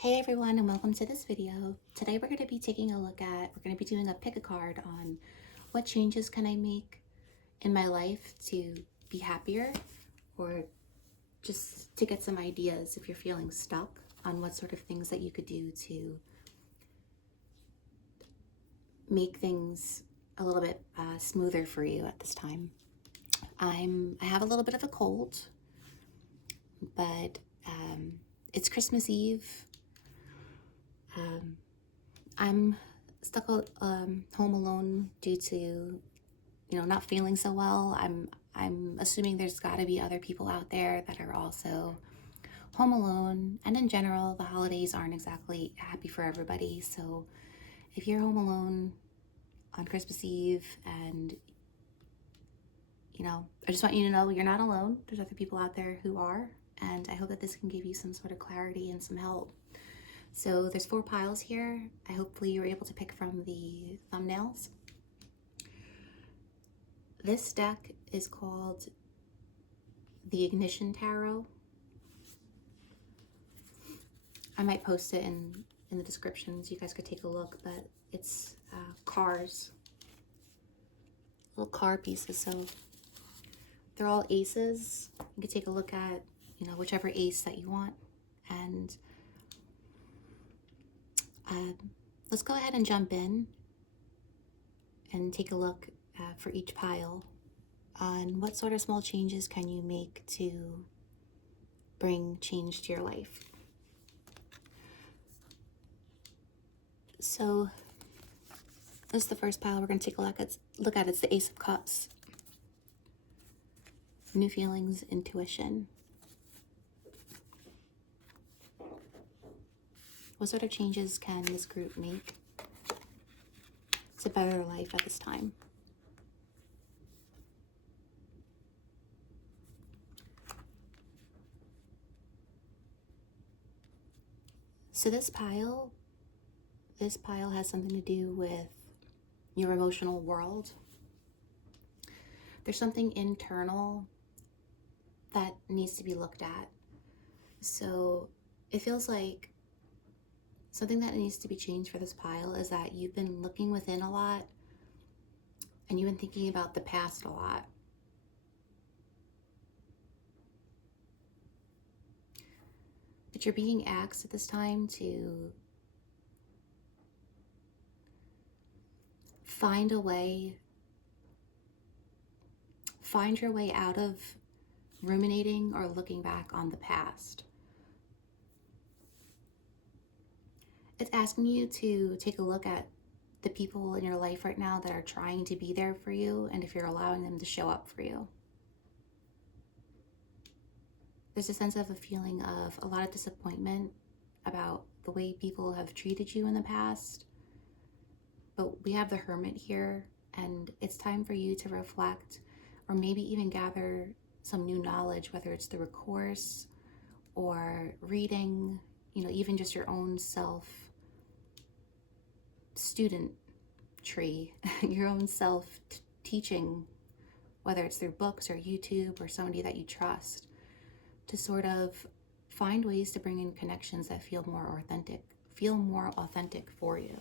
Hey everyone, and welcome to this video. Today we're going to be doing a pick a card on what changes can I make in my life to be happier, or just to get some ideas if you're feeling stuck on what sort of things that you could do to make things a little bit smoother for you at this time. I have a little bit of a cold, but it's Christmas Eve. I'm stuck home alone due to, not feeling so well. I'm assuming there's got to be other people out there that are also home alone. And in general, the holidays aren't exactly happy for everybody. So if you're home alone on Christmas Eve, and I just want you to know you're not alone. There's other people out there who are, and I hope that this can give you some sort of clarity and some help. So there's 4 piles here. Hopefully you were able to pick from the thumbnails. This deck is called the Ignition Tarot. I might post it in the description so you guys could take a look, but it's cars, little car pieces. So they're all aces. You can take a look at, whichever ace that you want. And let's go ahead and jump in and take a look for each pile on what sort of small changes can you make to bring change to your life. So this is the first pile we're going to take a look at. It's the Ace of Cups. New feelings, intuition. What sort of changes can this group make to better life at this time? So this pile has something to do with your emotional world. There's something internal that needs to be looked at. So it feels like something that needs to be changed for this pile is that you've been looking within a lot, and you've been thinking about the past a lot. But you're being asked at this time to find your way out of ruminating or looking back on the past. It's asking you to take a look at the people in your life right now that are trying to be there for you, and if you're allowing them to show up for you. There's a sense of a feeling of a lot of disappointment about the way people have treated you in the past. But we have the Hermit here, and it's time for you to reflect, or maybe even gather some new knowledge, whether it's through a course or reading, even just your own student tree, your own teaching, whether it's through books or YouTube or somebody that you trust, to sort of find ways to bring in connections that feel more authentic for you.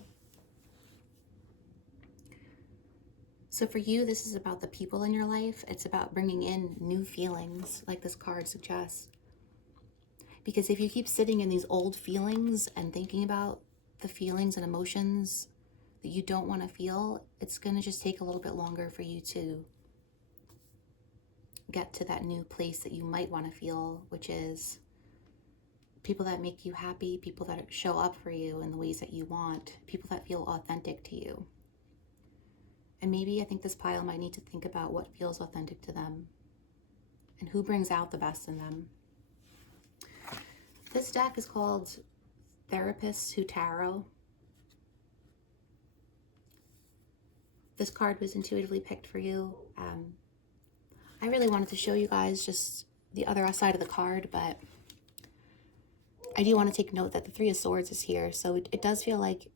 So for you, this is about the people in your life. It's about bringing in new feelings, like this card suggests. Because if you keep sitting in these old feelings and thinking about the feelings and emotions that you don't want to feel, it's going to just take a little bit longer for you to get to that new place that you might want to feel, which is people that make you happy, people that show up for you in the ways that you want, people that feel authentic to you. And maybe I think this pile might need to think about what feels authentic to them and who brings out the best in them. This deck is called Therapists Who Tarot. This card was intuitively picked for you. I really wanted to show you guys just the other side of the card, but I do want to take note that the 3 of Swords is here. So it does feel like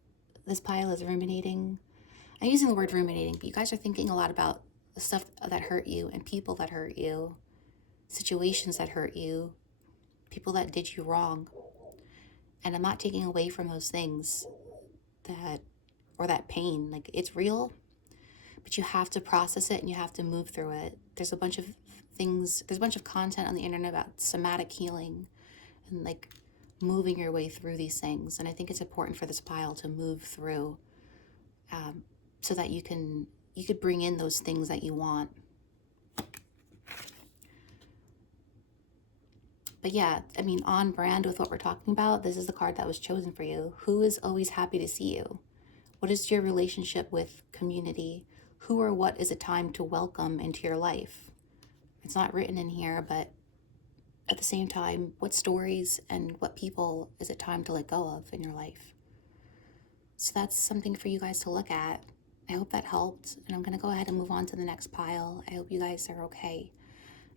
this pile is ruminating. I'm using the word ruminating, but you guys are thinking a lot about the stuff that hurt you and people that hurt you, situations that hurt you, people that did you wrong. And I'm not taking away from those things or that pain. Like, it's real, but you have to process it and you have to move through it. There's a bunch of content on the internet about somatic healing and like moving your way through these things. And I think it's important for this pile to move through, so that you could bring in those things that you want. But yeah, I mean, on brand with what we're talking about, this is the card that was chosen for you. Who is always happy to see you? What is your relationship with community? Who or what is it time to welcome into your life? It's not written in here, but at the same time, what stories and what people is it time to let go of in your life? So that's something for you guys to look at. I hope that helped, and I'm going to go ahead and move on to the next pile. I hope you guys are okay,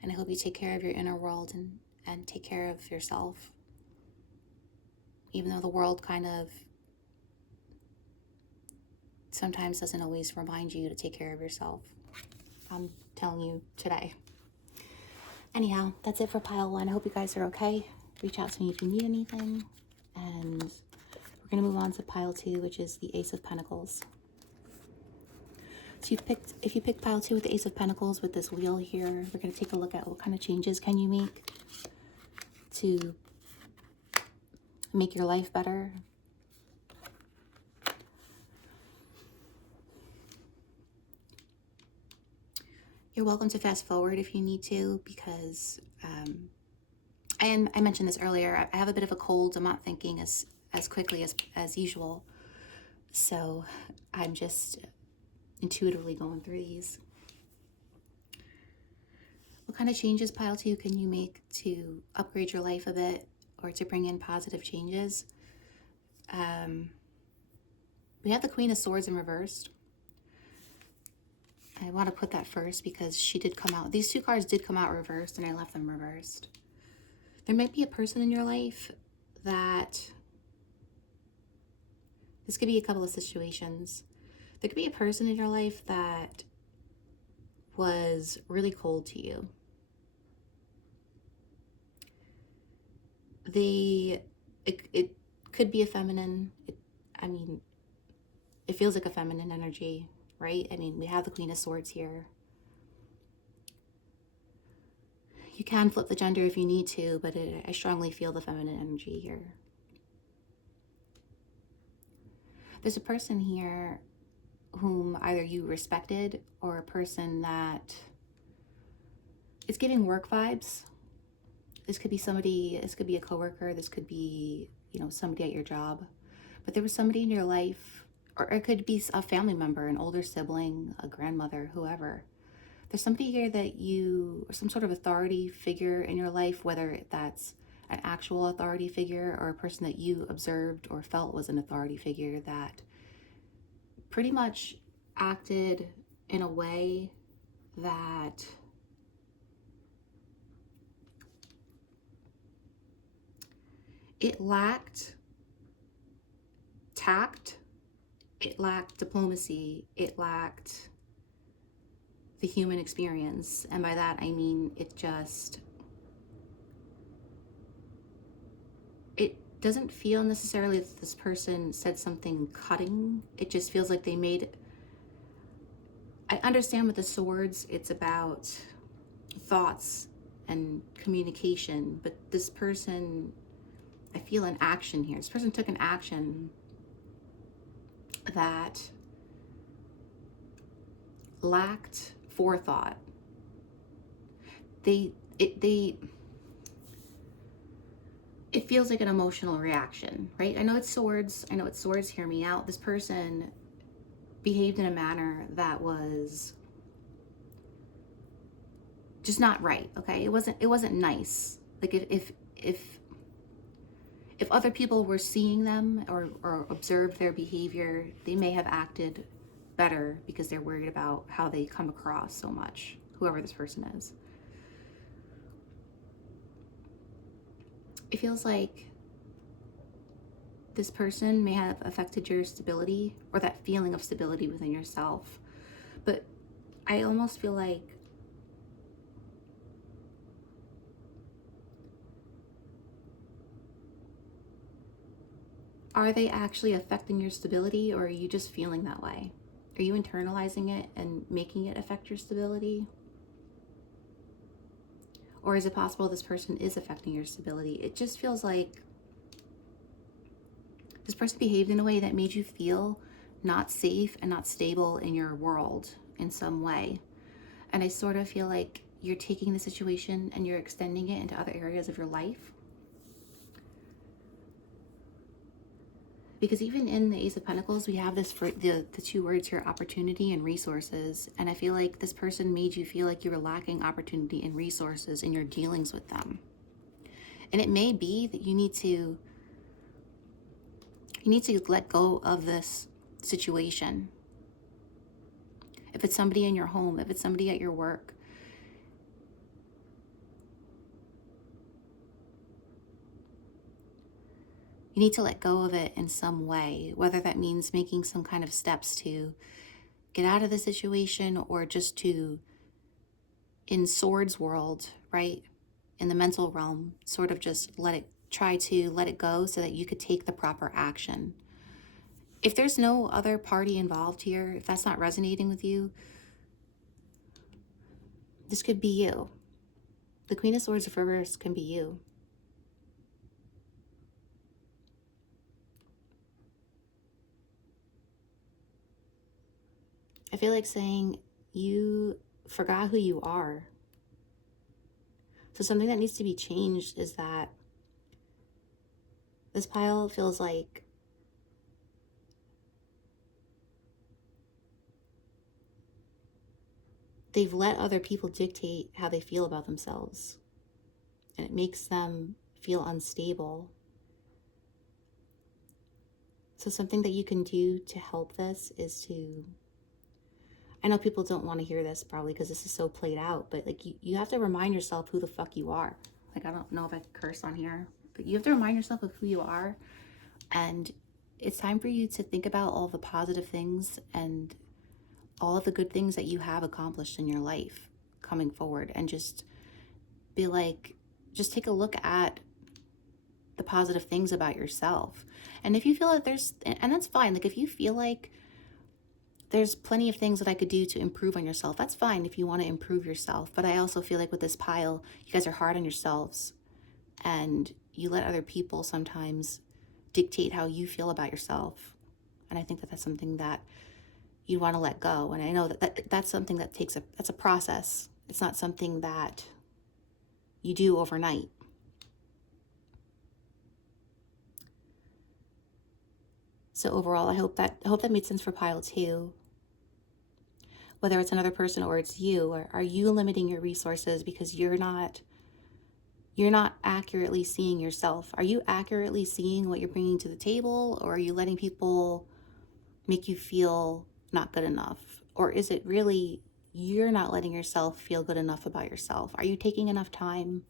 and I hope you take care of your inner world and take care of yourself. Even though the world kind of sometimes doesn't always remind you to take care of yourself. I'm telling you today. Anyhow, that's it for pile 1. I hope you guys are okay. Reach out to me if you need anything. And we're going to move on to pile 2, which is the Ace of Pentacles. So if you picked pile 2 with the Ace of Pentacles with this wheel here, we're going to take a look at what kind of changes can you make to make your life better. You're welcome to fast forward if you need to, because I mentioned this earlier. I have a bit of a cold. I'm not thinking as quickly as usual. So I'm just intuitively going through these. What kind of changes, pile 2, can you make to upgrade your life a bit or to bring in positive changes? We have the Queen of Swords in reversed. I want to put that first because she did come out. These 2 cards did come out reversed and I left them reversed. There might be a person in your life that, this could be a couple of situations. There could be a person in your life that was really cold to you. It could be a feminine, it feels like a feminine energy, right? I mean, we have the Queen of Swords here. You can flip the gender if you need to, but I strongly feel the feminine energy here. There's a person here whom either you respected or a person that is giving work vibes. This could be somebody, this could be a coworker, this could be, somebody at your job. But there was somebody in your life, or it could be a family member, an older sibling, a grandmother, whoever. There's somebody here that you, some sort of authority figure in your life, whether that's an actual authority figure or a person that you observed or felt was an authority figure that pretty much acted in a way that it lacked tact, it lacked diplomacy, it lacked the human experience. And by that, I mean, it doesn't feel necessarily that this person said something cutting. It just feels like they made, I understand with the swords, it's about thoughts and communication, but this person, I feel an action here. This person took an action that lacked forethought. It feels like an emotional reaction, right? I know it's swords, hear me out. This person behaved in a manner that was just not right, okay? It wasn't nice. Like if other people were seeing them or observed their behavior, they may have acted better because they're worried about how they come across so much, whoever this person is. It feels like this person may have affected your stability or that feeling of stability within yourself. But I almost feel like Are they actually affecting your stability, or are you just feeling that way? Are you internalizing it and making it affect your stability? Or is it possible this person is affecting your stability? It just feels like this person behaved in a way that made you feel not safe and not stable in your world in some way. And I sort of feel like you're taking the situation and you're extending it into other areas of your life. Because even in the Ace of Pentacles, we have this for the two words here, opportunity and resources. And I feel like this person made you feel like you were lacking opportunity and resources in your dealings with them. And it may be that you need to let go of this situation. If it's somebody in your home, if it's somebody at your work, you need to let go of it in some way, whether that means making some kind of steps to get out of the situation, or just to, in Swords world, right, in the mental realm, sort of just try to let it go so that you could take the proper action. If there's no other party involved here, if that's not resonating with you, this could be you. The Queen of Swords of Reverse can be you. I feel like saying you forgot who you are. So something that needs to be changed is that this pile feels like they've let other people dictate how they feel about themselves. And it makes them feel unstable. So something that you can do to help this is to, I know people don't want to hear this probably because this is so played out, but like you have to remind yourself who the fuck you are. Like, I don't know if I can curse on here, but you have to remind yourself of who you are. And it's time for you to think about all the positive things and all of the good things that you have accomplished in your life coming forward, and just be like, just take a look at the positive things about yourself. And if you feel like and that's fine, like if you feel like there's plenty of things that I could do to improve on yourself, that's fine if you want to improve yourself. But I also feel like with this pile, you guys are hard on yourselves, and you let other people sometimes dictate how you feel about yourself. And I think that that's something that you want to let go. And I know that's something that that's a process. It's not something that you do overnight. So overall, I hope that made sense for pile 2. Whether it's another person or it's you, or are you limiting your resources because you're not accurately seeing yourself? Are you accurately seeing what you're bringing to the table, or are you letting people make you feel not good enough? Or is it really you're not letting yourself feel good enough about yourself? Are you taking enough time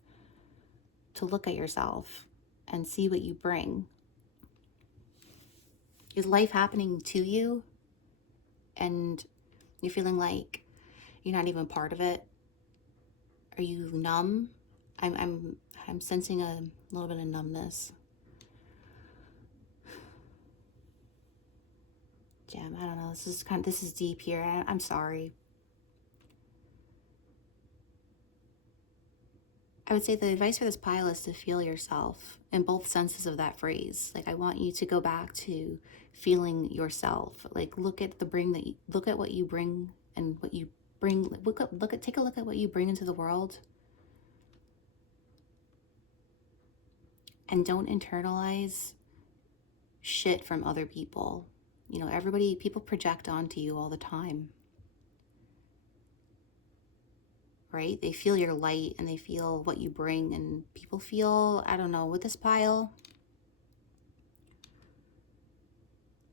to look at yourself and see what you bring? Is life happening to you and you're feeling like you're not even part of it? Are you numb? I'm sensing a little bit of numbness. Jam, I don't know. This is deep here. I'm sorry. I would say the advice for this pile is to feel yourself in both senses of that phrase. Like, I want you to go back to feeling yourself. Like, look at what you bring and what you bring. Take a look at what you bring into the world, and don't internalize shit from other people. You know, people project onto you all the time, right? They feel your light and they feel what you bring, and people feel, I don't know, with this pile,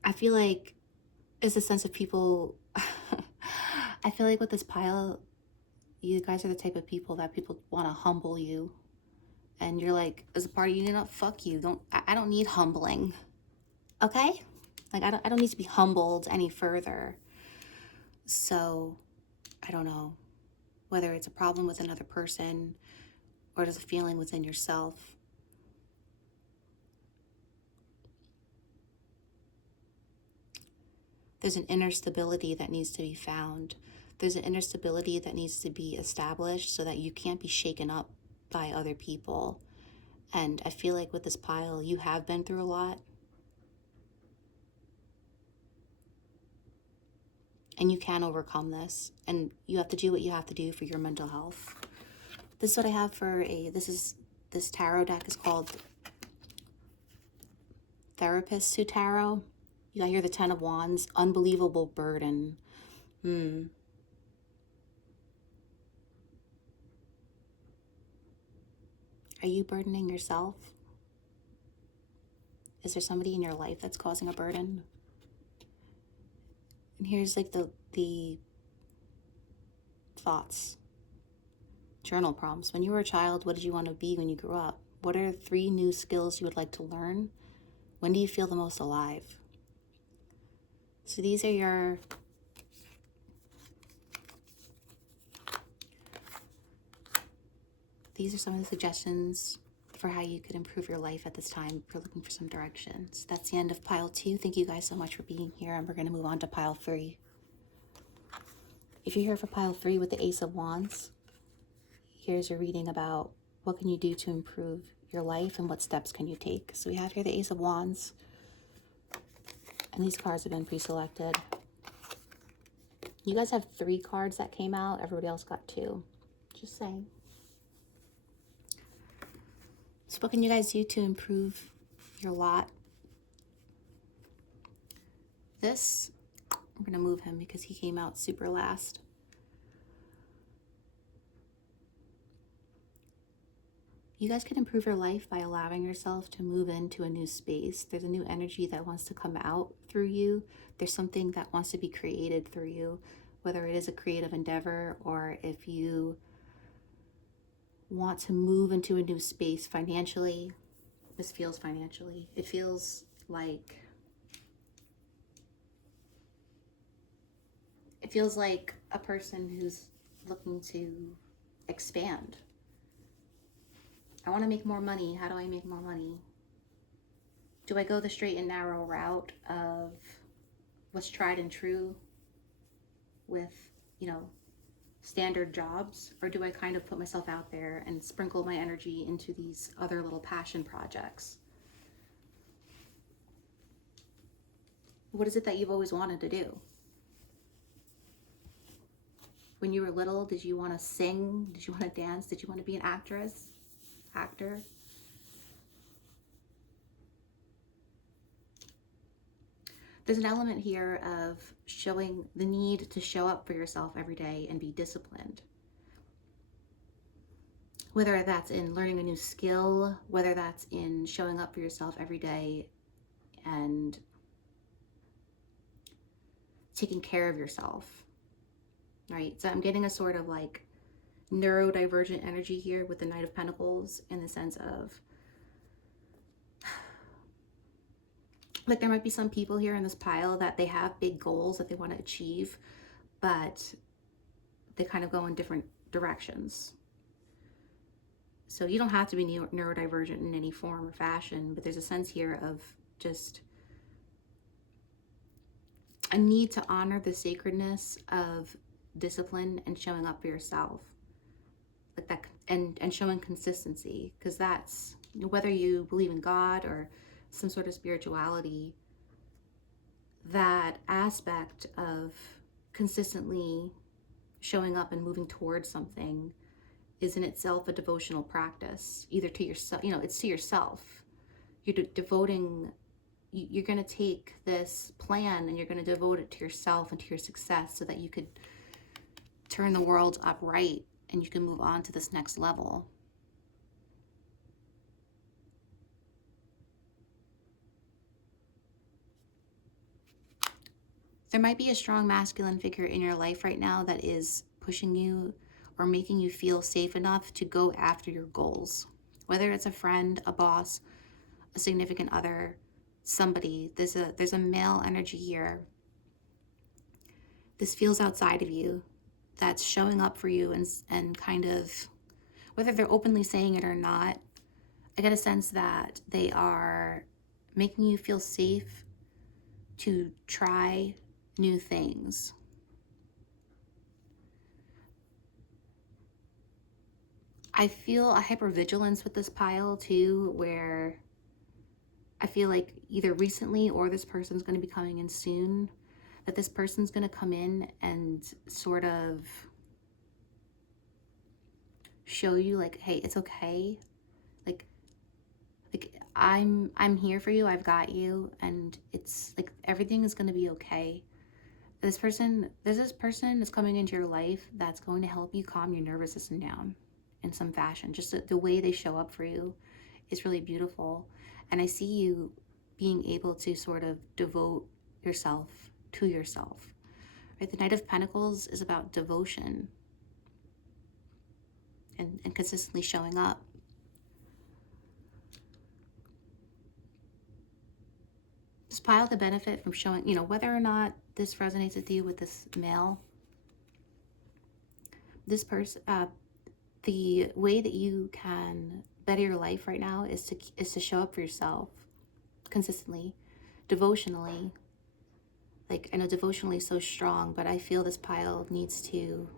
I feel like it's a sense of people. I feel like with this pile, you guys are the type of people that people want to humble you. And you're like, as a part of you, fuck you. I don't need humbling. Okay? Like, I don't need to be humbled any further. So, I don't know whether it's a problem with another person or just a feeling within yourself. There's an inner stability that needs to be found. There's an inner stability that needs to be established so that you can't be shaken up by other people. And I feel like with this pile, you have been through a lot. And you can overcome this. And you have to do what you have to do for your mental health. This is what I have for this tarot deck is called Therapist Who Tarot. You got here the Ten of Wands, unbelievable burden. Are you burdening yourself? Is there somebody in your life that's causing a burden? And here's like the thoughts. Journal prompts. When you were a child, what did you want to be when you grew up? What are 3 new skills you would like to learn? When do you feel the most alive? So these are some of the suggestions for how you could improve your life at this time if you're looking for some directions. That's the end of pile 2. Thank you guys so much for being here, and we're going to move on to pile 3. If you're here for pile 3 with the Ace of Wands, here's your reading about what can you do to improve your life and what steps can you take. So we have here the Ace of Wands, and these cards have been pre-selected. You guys have 3 cards that came out. Everybody else got 2. Just saying. So what can you guys do to improve your lot? This, I'm going to move him because he came out super last. You guys can improve your life by allowing yourself to move into a new space. There's a new energy that wants to come out through you. There's something that wants to be created through you, whether it is a creative endeavor or if you want to move into a new space financially. This feels financially. It feels like a person who's looking to expand. I want to make more money. How do I make more money? Do I go the straight and narrow route of what's tried and true with, standard jobs? Or do I kind of put myself out there and sprinkle my energy into these other little passion projects? What is it that you've always wanted to do? When you were little, did you want to sing? Did you want to dance? Did you want to be an actress? Actor? There's an element here of showing the need to show up for yourself every day and be disciplined. Whether that's in learning a new skill, whether that's in showing up for yourself every day and taking care of yourself, right? So I'm getting a sort of like neurodivergent energy here with the Knight of Pentacles, in the sense of like there might be some people here in this pile that they have big goals that they want to achieve, but they kind of go in different directions. So you don't have to be neurodivergent in any form or fashion, but there's a sense here of just a need to honor the sacredness of discipline and showing up for yourself, like that, and showing consistency, because that's, whether you believe in God or some sort of spirituality, that aspect of consistently showing up and moving towards something is in itself a devotional practice, either to yourself, it's to yourself. You're devoting, you're going to take this plan and you're going to devote it to yourself and to your success so that you could turn the world upright and you can move on to this next level. There might be a strong masculine figure in your life right now that is pushing you or making you feel safe enough to go after your goals. Whether it's a friend, a boss, a significant other, somebody, there's a male energy here. This feels outside of you, that's showing up for you and kind of, whether they're openly saying it or not, I get a sense that they are making you feel safe to try new things. I feel a hypervigilance with this pile too, where I feel like either recently or this person's going to be coming in soon, that this person's going to come in and sort of show you like, hey, it's okay. Like I'm here for you. I've got you, and it's like everything is going to be okay. There's this person that's coming into your life that's going to help you calm your nervous system down in some fashion. Just the way they show up for you is really beautiful. And I see you being able to sort of devote yourself to yourself. Right? The Knight of Pentacles is about devotion and consistently showing up. This pile could benefit from showing, whether or not this resonates with you with this male, this person, the way that you can better your life right now is to show up for yourself consistently, devotionally. Like, I know devotionally is so strong, but I feel this pile needs to,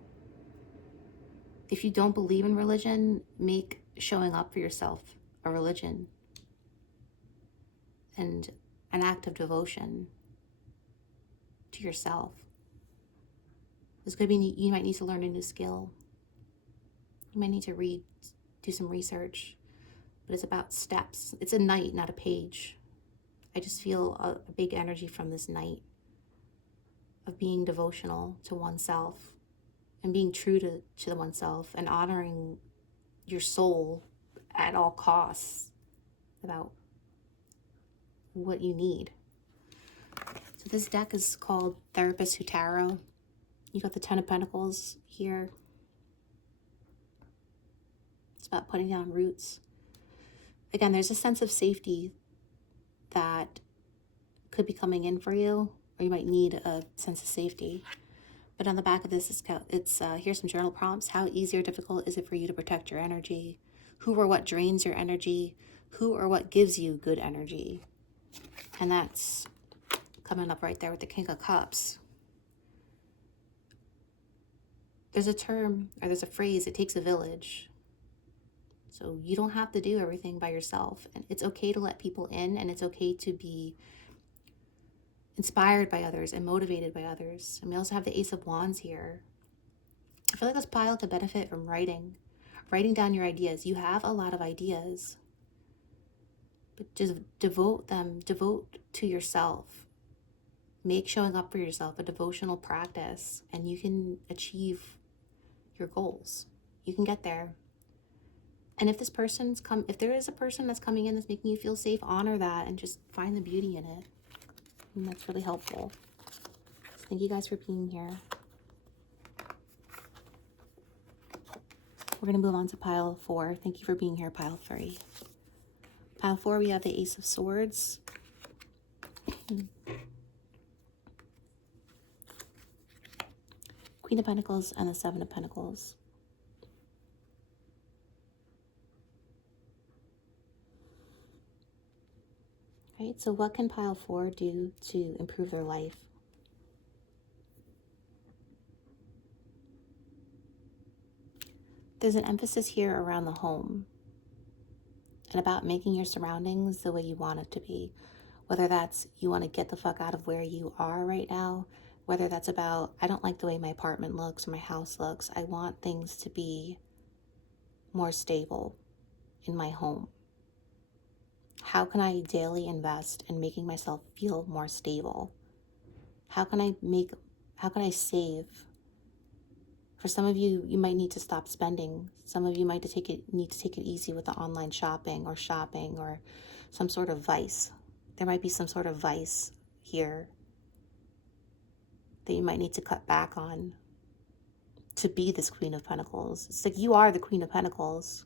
if you don't believe in religion, make showing up for yourself a religion and an act of devotion to yourself. This could be, you might need to learn a new skill. You might need to do some research, but it's about steps. It's a knight, not a page. I just feel a big energy from this knight of being devotional to oneself and being true to oneself and honoring your soul at all costs about what you need. So this deck is called Therapist Who Tarot. You got the Ten of Pentacles here. It's about putting down roots. Again, there's a sense of safety that could be coming in for you, or you might need a sense of safety. But on the back of this, it's here's some journal prompts. How easy or difficult is it for you to protect your energy? Who or what drains your energy? Who or what gives you good energy? And that's coming up right there with the King of Cups. There's a term, or there's a phrase, it takes a village. So you don't have to do everything by yourself. And it's okay to let people in, and it's okay to be inspired by others and motivated by others. And we also have the Ace of Wands here. I feel like this pile could benefit from writing down your ideas. You have a lot of ideas, but just devote to yourself. Make showing up for yourself a devotional practice, and you can achieve your goals. You can get there. And if if there is a person that's coming in that's making you feel safe, honor that and just find the beauty in it. And that's really helpful. So thank you guys for being here. We're going to move on to pile 4. Thank you for being here, pile 3. Pile 4, we have the Ace of Swords. Queen of Pentacles and the Seven of Pentacles. Right, so what can pile 4 do to improve their life? There's an emphasis here around the home and about making your surroundings the way you want it to be. Whether that's you want to get the fuck out of where you are right now, whether that's about, I don't like the way my apartment looks or my house looks. I want things to be more stable in my home. How can I daily invest in making myself feel more stable? How can I save? For some of you, you might need to stop spending. Some of you might need to take it easy with the online shopping or some sort of vice. There might be some sort of vice here that you might need to cut back on to be this Queen of Pentacles. It's like you are the Queen of Pentacles.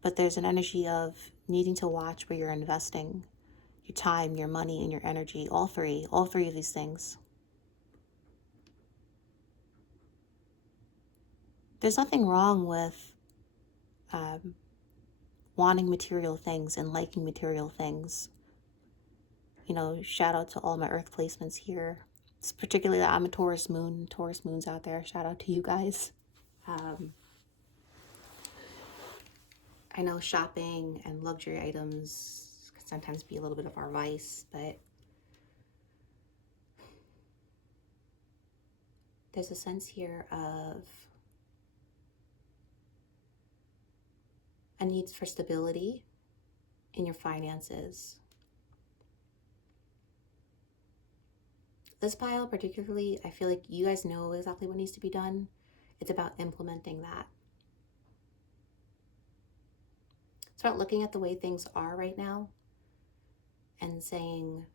But there's an energy of needing to watch where you're investing your time, your money, and your energy. All three of these things. There's nothing wrong with wanting material things and liking material things. shout out to all my earth placements here. It's particularly that I'm a Taurus moon. Taurus moons out there. Shout out to you guys. I know shopping and luxury items can sometimes be a little bit of our vice, but there's a sense here of a need for stability in your finances. This pile particularly, I feel like you guys know exactly what needs to be done. It's about implementing that. It's about looking at the way things are right now and saying,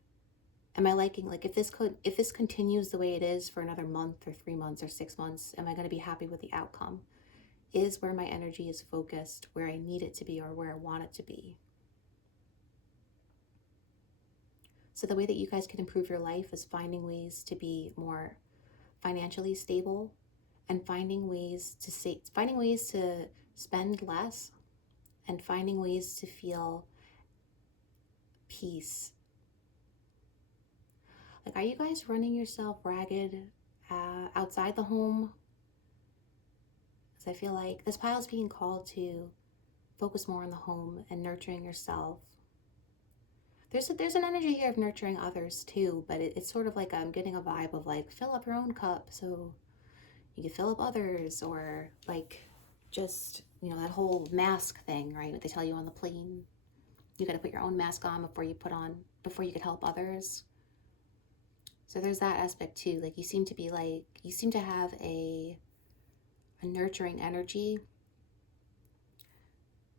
am I liking, like, if this continues the way it is for another month or 3 months or 6 months, am I going to be happy with the outcome? Is where my energy is focused where I need it to be or where I want it to be? So the way that you guys can improve your life is finding ways to be more financially stable and finding ways to spend less and finding ways to feel peace. Like, are you guys running yourself ragged outside the home? Because I feel like this pile is being called to focus more on the home and nurturing yourself. There's an energy here of nurturing others too, but it's sort of like I'm getting a vibe of like, fill up your own cup so you can fill up others, or like just, that whole mask thing, right? What they tell you on the plane. You got to put your own mask on before you could help others. So there's that aspect too. Like you seem to have a nurturing energy,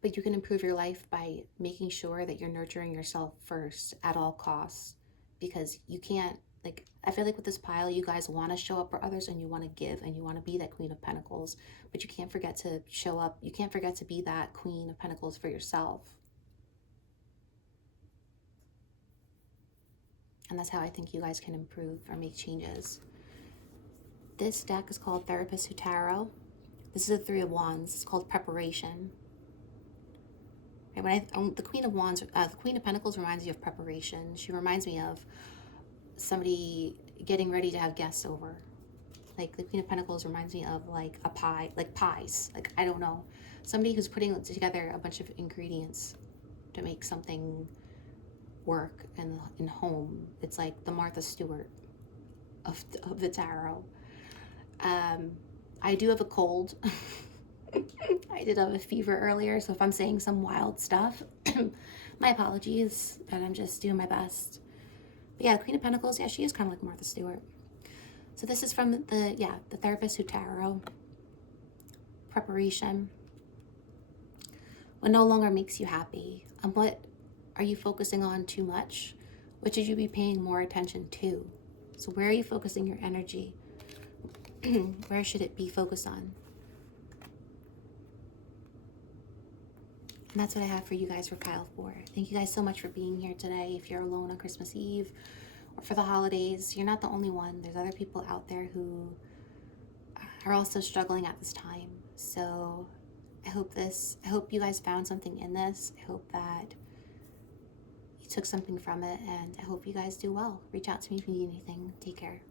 but you can improve your life by making sure that you're nurturing yourself first at all costs, because you can't, like, I feel like with this pile, you guys want to show up for others and you want to give and you want to be that Queen of Pentacles, but you can't forget to show up. You can't forget to be that Queen of Pentacles for yourself. And that's how I think you guys can improve or make changes. This deck is called Therapist Tarot. This is the Three of Wands. It's called Preparation. The Queen of Wands, the Queen of Pentacles reminds me of preparation. She reminds me of somebody getting ready to have guests over. Like the Queen of Pentacles reminds me of like a pie, like pies. Like, I don't know. Somebody who's putting together a bunch of ingredients to make something work in home. It's like the Martha Stewart of the tarot. I do have a cold. I did have a fever earlier, so if I'm saying some wild stuff, my apologies, but I'm just doing my best. But yeah, Queen of Pentacles, yeah, she is kind of like Martha Stewart. So this is from the Therapist Tarot. Preparation. What no longer makes you happy, and what are you focusing on too much? What should you be paying more attention to? So where are you focusing your energy? Where should it be focused on? And that's what I have for you guys for pile 4. Thank you guys so much for being here today. If you're alone on Christmas Eve or for the holidays, you're not the only one. There's other people out there who are also struggling at this time. So I hope you guys found something in this. I hope that you took something from it, and I hope you guys do well. Reach out to me if you need anything. Take care.